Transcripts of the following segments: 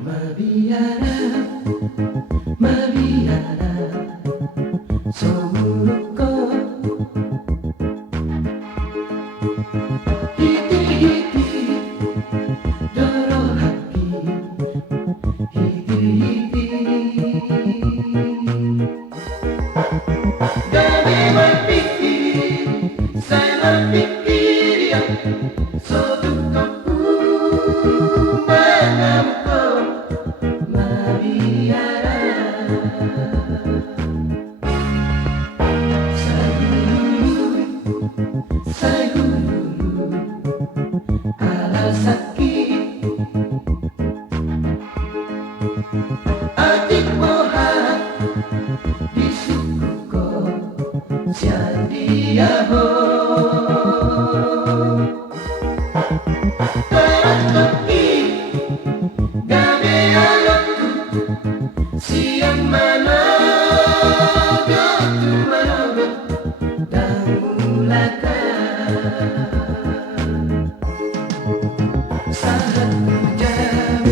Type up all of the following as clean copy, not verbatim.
Mabiara, mabiara, semuruko hiti-hiti, doro hati, hiti-hiti. Kami berpikir, saya berpikir ya, sedukaku mengamuk mabiara. Saya guru ala sakit, adik mohon di sukuko siadia ho. Teratoki gabe alokku siang mana gotu manogo dan mulakan saat hujan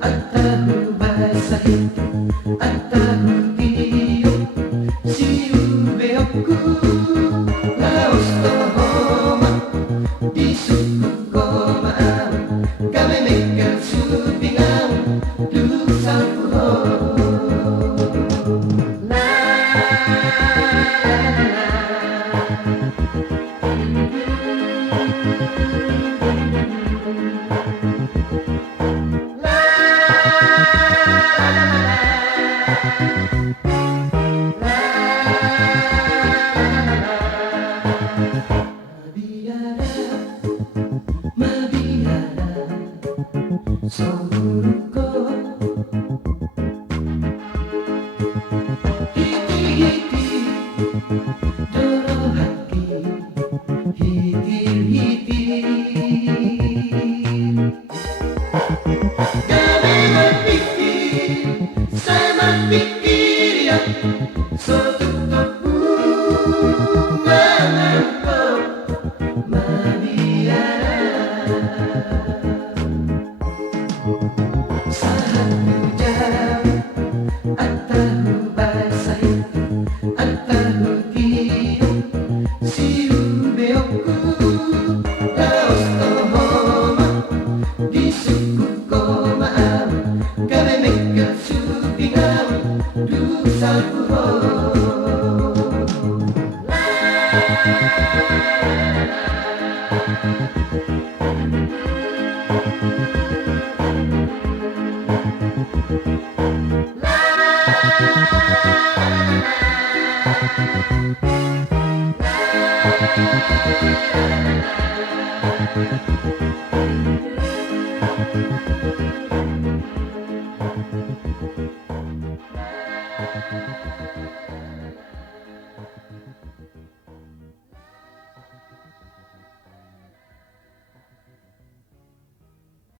atahu basah itu atahu tiup siu beokku laos tohoma di suku koma kami mekan supingau dusaku ho. Mabiara, semuruko hiti-hiti, doro hati, hiti-hiti. Kami berpikir, saya berpikir ya, sedukaku mengamuk mabiara. Saat hujan atahu basah itu atahu tiup siu beokku laos tohoma di suku koma kami mekan supingau dusaku ho. La